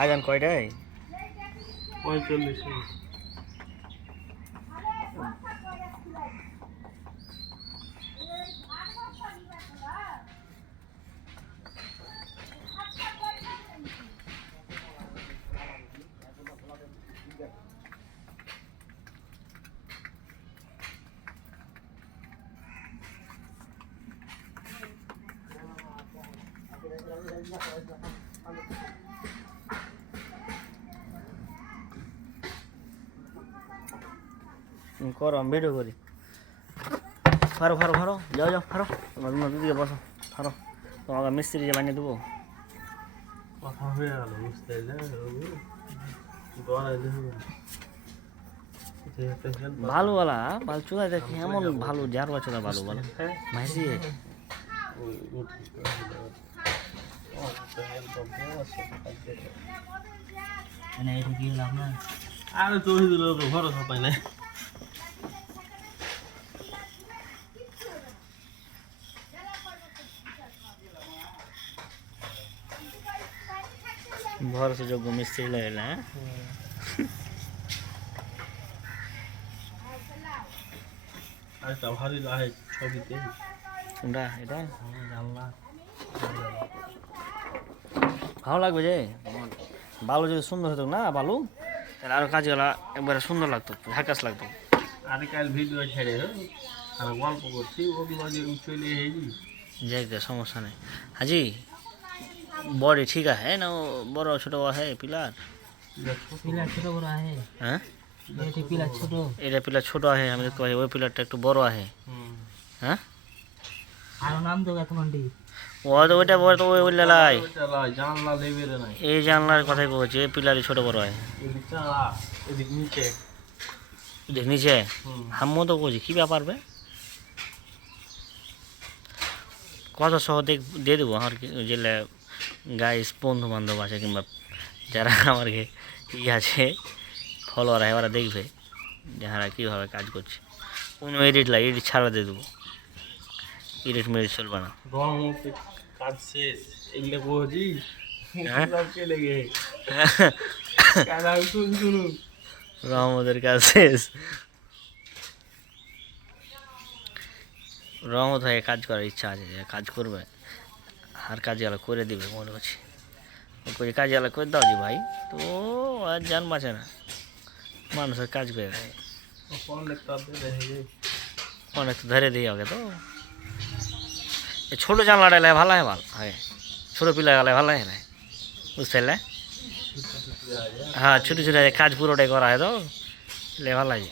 আজান কয়টায়? 45। করো, আমি ভিডিও করি। ফারো ফারো ফারো, যাও যাও ফারো, তোমার দিকে বসো, ফারো, তোমাকে মিস্ত্রি যে বানিয়ে দেবো। কথা হয়ে গেল, বুঝতে ভালো বলা ভালো চুলা দেখি এমন ভালো যার বাচ্চা ভালো বলো মাইজি আরে তৈরি দিল ভরসা পাই না। ভরসাযোগ্য মিস্ত্রি লাগে না। আরেকটা ভারী লাগে ছবিতে। কোনটা এটা? জানলা ভালো লাগবে যে বালু যদি সুন্দর হতো না বালু, তাহলে আরো কাজগুলা একবারে সুন্দর লাগতো, ঝাকাস লাগতো। আরে কাল ভিডিও ছেড়ে আর গল্প করছি ওগুলো চলে এসেছি। যাই সমস্যা নেই হাজি। बॉडी ठीक है ना? वो बड़ा छोटा हुआ है पिलर ছোট বড় আছে। হ্যাঁ এটি পিলার ছোট, এটা পিলার ছোট আছে, আমি দেখতে পাই ওই পিলারটা একটু বড় আছে। হ্যাঁ আর নাম তো কত মন্ডি ও তো ওইটা বড়, তো ওই লাই জানলা দেবে না, এই জানলার কথাই বলছি, এই পিলারই ছোট বড় আছে। এদিক নিচে দেখ নিচে হামও তো বলছি কী ব্যাপার বে, কত সহ দিয়ে দেবো আমার জেলে গাইস বন্ধু বান্ধব আছে কিংবা যারা আমার ই আছে ফলোয়ার আছে, ওরা দেখবে যারা কীভাবে কাজ করছে। কোনো এডিট লাগে, এডিট ছাড়া দিয়ে দেবো, এডিট মেডিট চলবে না। কাজ শেষ এগুলো বলছি লেগে রহমতের কাজ শেষ, রহমত হয়ে কাজ করার ইচ্ছা আছে, যে কাজ করবে আর কাজগুলো করে দিবে মনে করছি। ওই কাজগুলো করে দাও যে ভাই, তো আর জান বাঁচে না, মানুষের কাজ করে দেয় অনেক তো ধরে দিয়ে ওকে। তো এই ছোটো জানলাটা এলে ভালো হয়, ভালো হয় ছোটো পিলা গেলে ভালো হয় না, বুঝতে পারলে? হ্যাঁ ছোটো ছোটো কাজ পুরোটাই করা হয়, তো এলে ভালো লাগে।